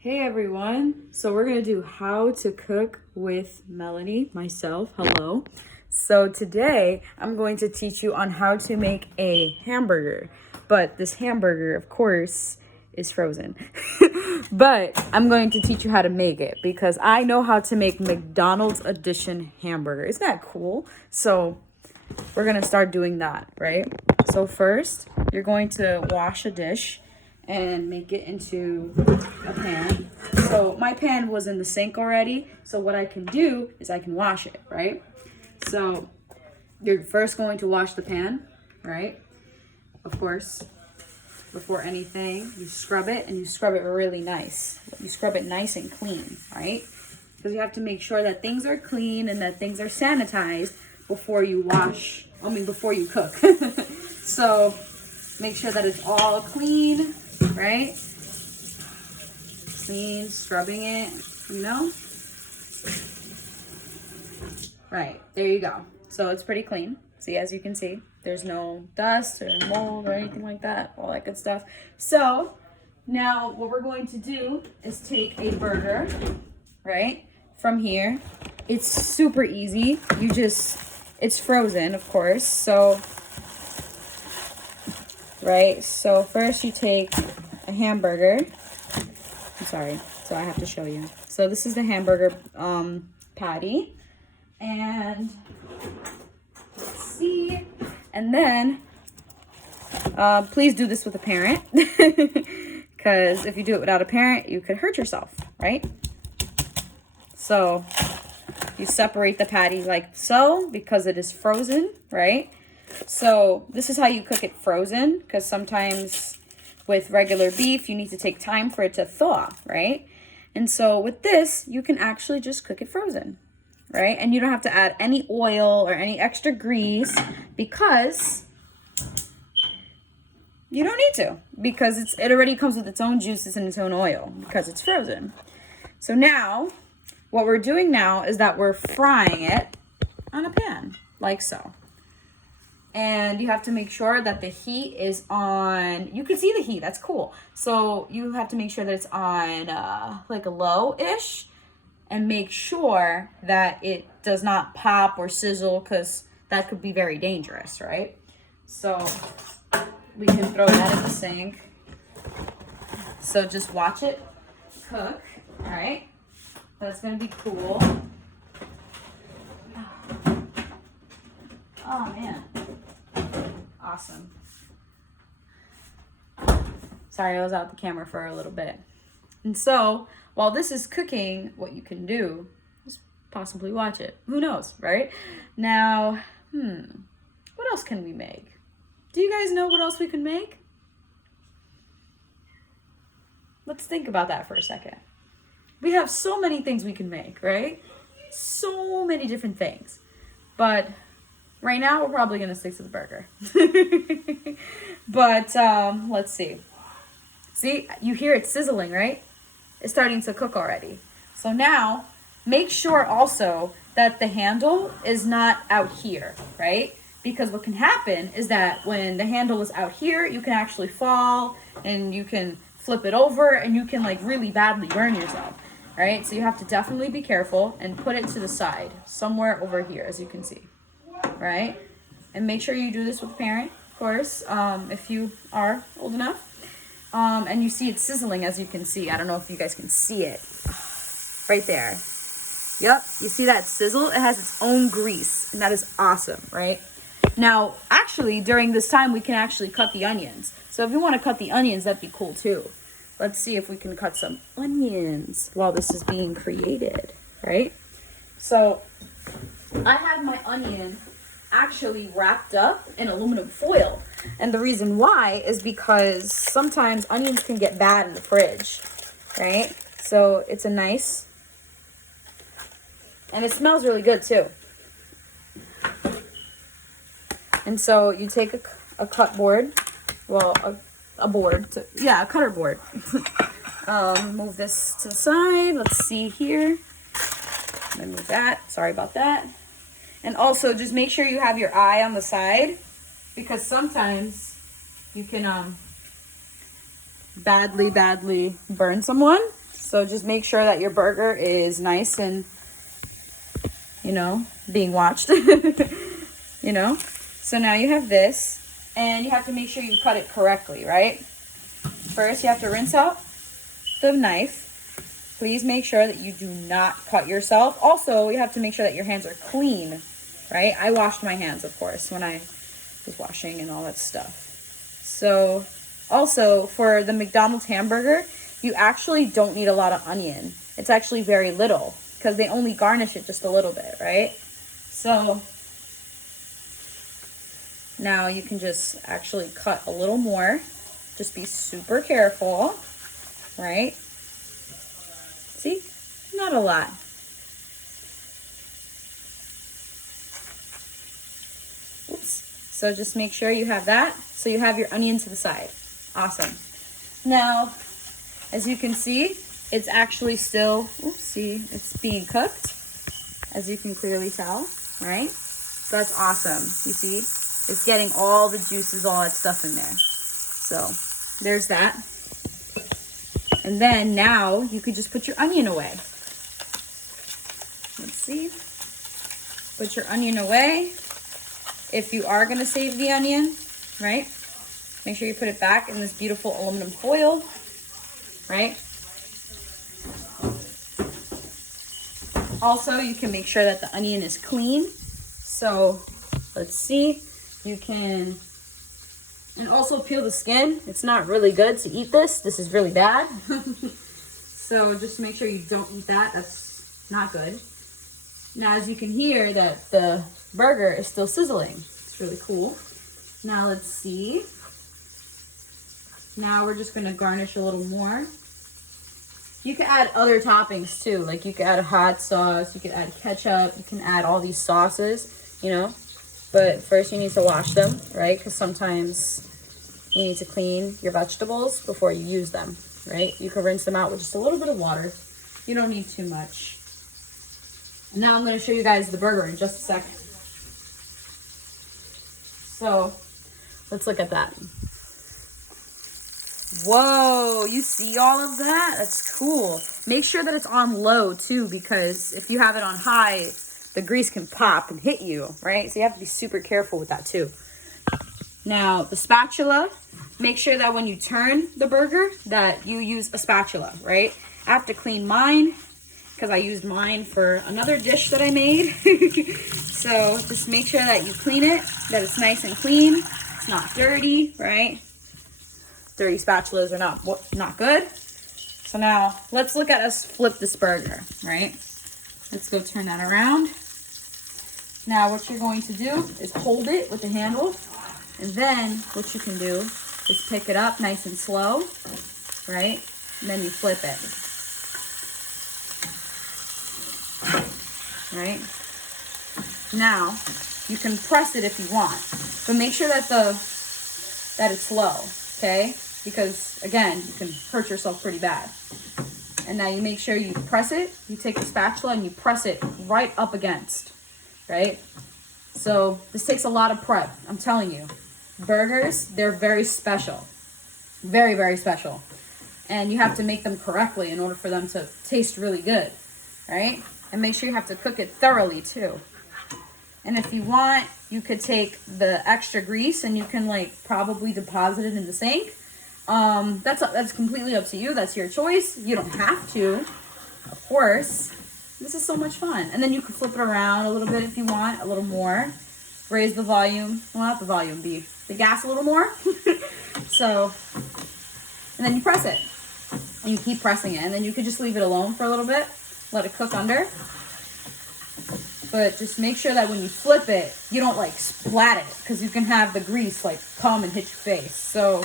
Hey everyone, so we're gonna do how to cook with Melanie, myself, hello. So today I'm going to teach you on how to make a hamburger, but this hamburger of course is frozen. But I'm going to teach you how to make it because I know how to make McDonald's edition hamburger. Isn't that cool? So we're gonna start doing that, right? So first you're going to wash a dish and make it into a pan. So my pan was in the sink already. So what I can do is I can wash it, right? So you're first going to wash the pan, right? Of course, before anything, you scrub it, and you scrub it really nice. You scrub it nice and clean, right? Because you have to make sure that things are clean and that things are sanitized before you before you cook. So make sure that it's all clean, right? Clean, scrubbing it, you know? Right, there you go. So it's pretty clean. See, as you can see, there's no dust or mold or anything like that, all that good stuff. So now what we're going to do is take a burger, right? From here. It's super easy. It's frozen, of course. So, right? So first you take a hamburger. I'm sorry, so I have to show you. So this is the hamburger patty. And let's see. And then, please do this with a parent. Because if you do it without a parent, you could hurt yourself, right? So you separate the patty like so because it is frozen, right? So this is how you cook it frozen, because sometimes with regular beef, you need to take time for it to thaw, right? And so with this, you can actually just cook it frozen, right? And you don't have to add any oil or any extra grease because you don't need to, because it already comes with its own juices and its own oil because it's frozen. So now, what we're doing now is that we're frying it on a pan, like so. And you have to make sure that the heat is on. You can see the heat. That's cool. So you have to make sure that it's on like a low-ish, and make sure that it does not pop or sizzle, because that could be very dangerous, right? So we can throw that in the sink. So just watch it cook, all right? That's gonna be cool. Oh man. Awesome. Sorry, I was out the camera for a little bit. And so, while this is cooking, what you can do is possibly watch it. Who knows, right? Now, what else can we make? Do you guys know what else we can make? Let's think about that for a second. We have so many things we can make, right? So many different things. But right now, we're probably going to stick to the burger. But let's see. See, you hear it sizzling, right? It's starting to cook already. So now, make sure also that the handle is not out here, right? Because what can happen is that when the handle is out here, you can actually fall and you can flip it over and you can like really badly burn yourself, right? So you have to definitely be careful and put it to the side, somewhere over here, as you can see. Right? And make sure you do this with a parent, of course, if you are old enough. And you see it sizzling, as you can see. I don't know if you guys can see it. Right there. Yep, you see that sizzle? It has its own grease, and that is awesome, right? Now, actually, during this time, we can actually cut the onions. So if you want to cut the onions, that'd be cool too. Let's see if we can cut some onions while this is being created, right? So I have my onion actually wrapped up in aluminum foil. And the reason why is because sometimes onions can get bad in the fridge, right? So it's a nice, and it smells really good too. And so you take a cut board, well, a cutter board. Move this to the side. Let's see here. Let me move that. Sorry about that. And also, just make sure you have your eye on the side, because sometimes you can badly burn someone. So just make sure that your burger is nice and, you know, being watched, you know. So now you have this, and you have to make sure you cut it correctly, right? First, you have to rinse out the knife. Please make sure that you do not cut yourself. Also, you have to make sure that your hands are clean, right? I washed my hands, of course, when I was washing and all that stuff. So also for the McDonald's hamburger, you actually don't need a lot of onion. It's actually very little because they only garnish it just a little bit, right? So now you can just actually cut a little more. Just be super careful, right? See, not a lot. Oops. So just make sure you have that. So you have your onion to the side. Awesome. Now, as you can see, it's actually still, it's being cooked, as you can clearly tell, right? So that's awesome. You see, it's getting all the juices, all that stuff in there. So there's that. And then now you could just put your onion away. Let's see. Put your onion away. If you are going to save the onion, right? Make sure you put it back in this beautiful aluminum foil, right? Also, you can make sure that the onion is clean. So let's see. You can, and also peel the skin. It's not really good to eat this. This is really bad. So just make sure you don't eat that. That's not good. Now, as you can hear, that the burger is still sizzling. It's really cool. Now let's see. Now we're just gonna garnish a little more. You can add other toppings too. Like you could add a hot sauce, you could add ketchup, you can add all these sauces, you know. But first you need to wash them, right? Because sometimes you need to clean your vegetables before you use them, right? You can rinse them out with just a little bit of water. You don't need too much. And now I'm going to show you guys the burger in just a second. So let's look at that. Whoa, you see all of that? That's cool. Make sure that it's on low too, because if you have it on high, the grease can pop and hit you, right? So you have to be super careful with that too. Now, the spatula, make sure that when you turn the burger that you use a spatula, right? I have to clean mine because I used mine for another dish that I made. So just make sure that you clean it, that it's nice and clean. It's not dirty, right? Dirty spatulas are not good. So now let's look at us flip this burger, right? Let's go turn that around. Now what you're going to do is hold it with the handle, and then what you can do is pick it up nice and slow, right? And then you flip it, right? Now you can press it if you want, but make sure that it's low, okay? Because again, you can hurt yourself pretty bad. And now you make sure you press it. You take the spatula and you press it right up against, right? So this takes a lot of prep, I'm telling you. Burgers, they're very special. Very, very special. And you have to make them correctly in order for them to taste really good, right? And make sure you have to cook it thoroughly too. And if you want, you could take the extra grease and you can like probably deposit it in the sink. That's completely up to you. That's your choice. You don't have to, of course. This is so much fun. And then you can flip it around a little bit if you want, a little more. Raise the volume, well, not the volume, the gas a little more. So, and then you press it. And you keep pressing it. And then you could just leave it alone for a little bit. Let it cook under. But just make sure that when you flip it, you don't like splat it, because you can have the grease like come and hit your face. So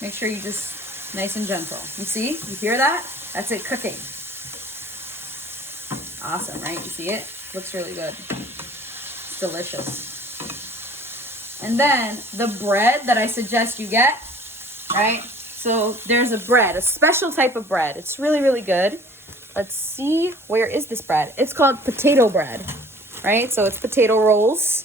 make sure you just nice and gentle. You see? You hear that? That's it cooking. Awesome, right? You see it? Looks really good. It's delicious. And then the bread that I suggest you get, right? So there's a bread, a special type of bread. It's really, really good. Let's see, where is this bread? It's called potato bread, right? So it's potato rolls.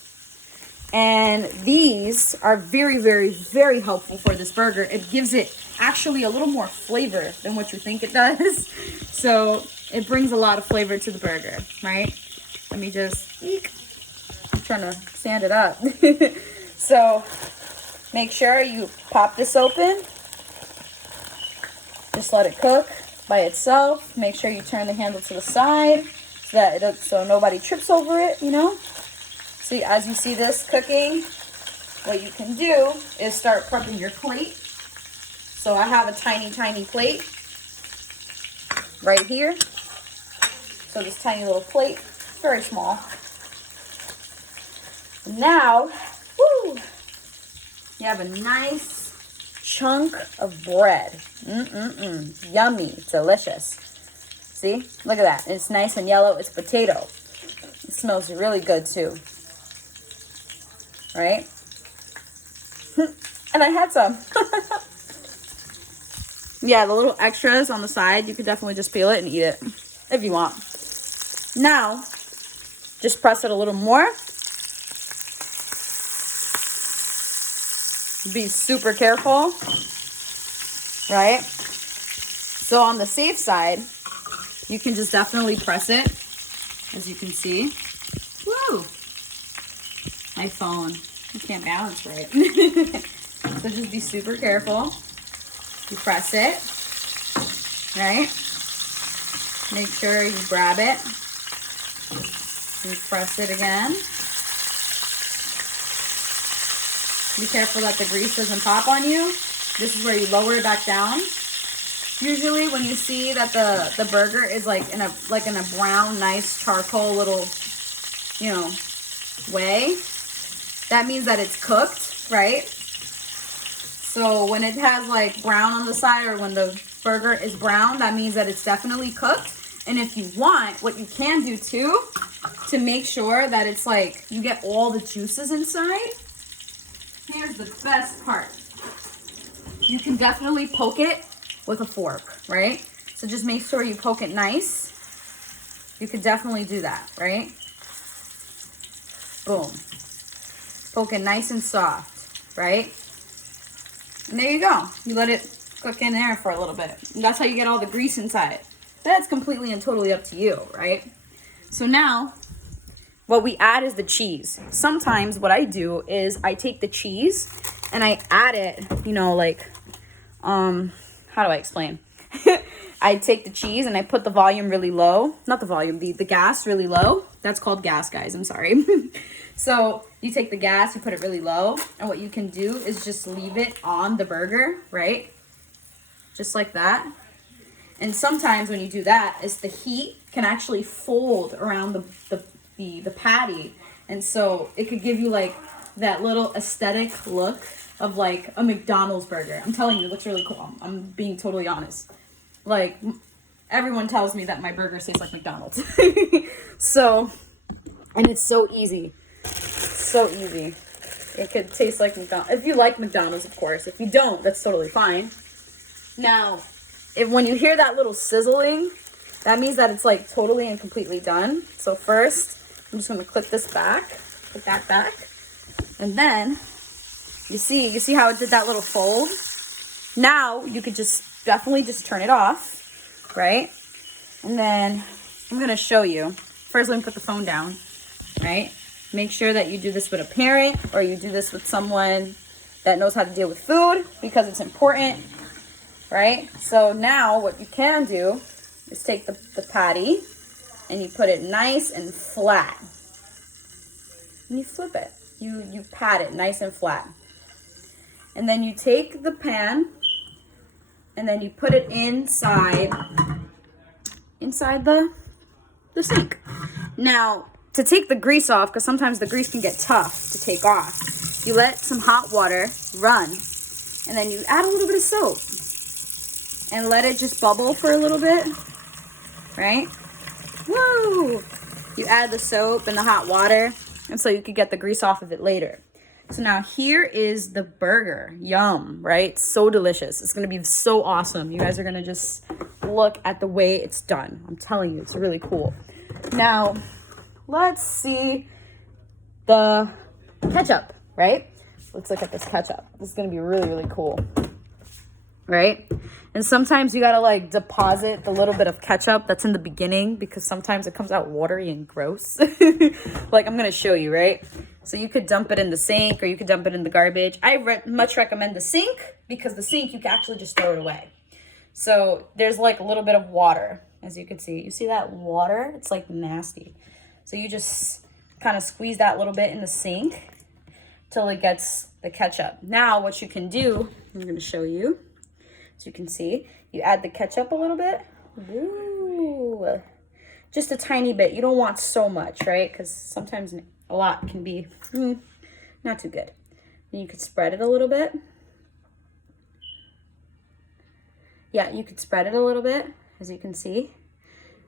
And these are very, very, very helpful for this burger. It gives it actually a little more flavor than what you think it does. So it brings a lot of flavor to the burger, right? Let me just, I'm trying to sand it up. So make sure you pop this open. Just let it cook by itself. Make sure you turn the handle to the side so nobody trips over it, you know? See, as you see this cooking, what you can do is start prepping your plate. So I have a tiny, tiny plate right here. So this tiny little plate, very small. Now, woo, you have a nice chunk of bread. Yummy, delicious. See, look at that. It's nice and yellow. It's potato. It smells really good too. Right? And I had some. Yeah, the little extras on the side, you could definitely just peel it and eat it if you want. Now, just press it a little more. Be super careful, right? So on the safe side, you can just definitely press it, as you can see. Woo! My phone, I can't balance right. So just be super careful. You press it, right? Make sure you grab it. You press it again. Be careful that the grease doesn't pop on you. This is where you lower it back down. Usually when you see that the burger is like in a brown, nice charcoal little, you know, way, that means that it's cooked, right? So when it has like brown on the side, or when the burger is brown, that means that it's definitely cooked. And if you want, what you can do too, to make sure that it's like you get all the juices inside, here's the best part. You can definitely poke it with a fork, right? So just make sure you poke it nice. You could definitely do that, right? Boom. Poke it nice and soft, right? And there you go. You let it cook in there for a little bit. And that's how you get all the grease inside. That's completely and totally up to you, right? So now, what we add is the cheese. Sometimes what I do is I take the cheese and I add it, you know, like, how do I explain? I take the cheese and I put the volume really low. Not the volume, the gas really low. That's called gas, guys. I'm sorry. So you take the gas, you put it really low. And what you can do is just leave it on the burger, right? Just like that. And sometimes when you do that, is the heat can actually fold around the patty. And so it could give you like that little aesthetic look of like a McDonald's burger. I'm telling you, it looks really cool. I'm being totally honest. Like, everyone tells me that my burger tastes like McDonald's. So, and it's so easy. So easy. It could taste like McDonald's. If you like McDonald's, of course. If you don't, that's totally fine. Now, when you hear that little sizzling, that means that it's like totally and completely done. So first, I'm just going to clip this back. Put that back. And then, you see how it did that little fold? Now, you could just definitely just turn it off, right? And then, I'm going to show you. First, let me put the phone down, right? Make sure that you do this with a parent, or you do this with someone that knows how to deal with food, because it's important, right? So now, what you can do is take the patty, and you put it nice and flat. And you flip it. You pat it nice and flat. And then you take the pan, and then you put it inside the sink. Now, to take the grease off, because sometimes the grease can get tough to take off, you let some hot water run, and then you add a little bit of soap and let it just bubble for a little bit, right? Woo! You add the soap and the hot water, and so you could get the grease off of it later. So now here is the burger. Yum, right? So delicious. It's going to be so awesome. You guys are going to just look at the way it's done. I'm telling you, it's really cool. Now, let's see the ketchup, right? Let's look at this ketchup. This is going to be really, really cool, right? And sometimes you got to like deposit the little bit of ketchup that's in the beginning because sometimes it comes out watery and gross. Like I'm going to show you, right? So you could dump it in the sink or you could dump it in the garbage. I much recommend the sink because the sink, you can actually just throw it away. So there's like a little bit of water, as you can see. You see that water? It's like nasty. So you just kind of squeeze that little bit in the sink till it gets the ketchup. Now what you can do, I'm going to show you. So you can see, you add the ketchup a little bit. Ooh, just a tiny bit. You don't want so much, right? Because sometimes a lot can be not too good. And you could spread it a little bit. Yeah, you could spread it a little bit, as you can see.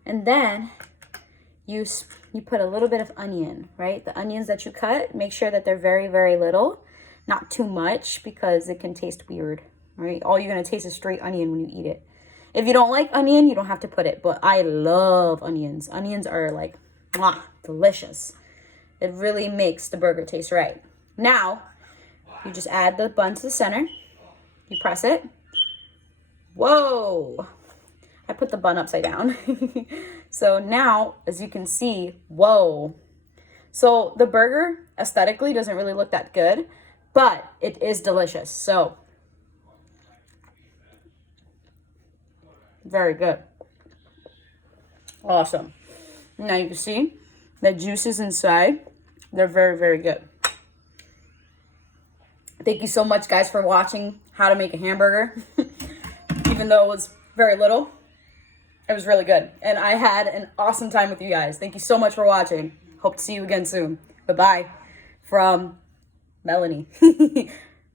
And then you put a little bit of onion, right? The onions that you cut, make sure that they're very, very little. Not too much because it can taste weird, right? All you're going to taste is straight onion when you eat it. If you don't like onion, you don't have to put it. But I love onions. Onions are like, mwah, delicious. It really makes the burger taste right. Now, you just add the bun to the center. You press it. Whoa. I put the bun upside down. So now, as you can see, whoa. So the burger aesthetically doesn't really look that good, but it is delicious. So very good. Awesome. Now you can see the juices inside. They're very, very good. Thank you so much, guys, for watching how to make a hamburger. Even though it was very little, it was really good. And I had an awesome time with you guys. Thank you so much for watching. Hope to see you again soon. Bye-bye from Melanie.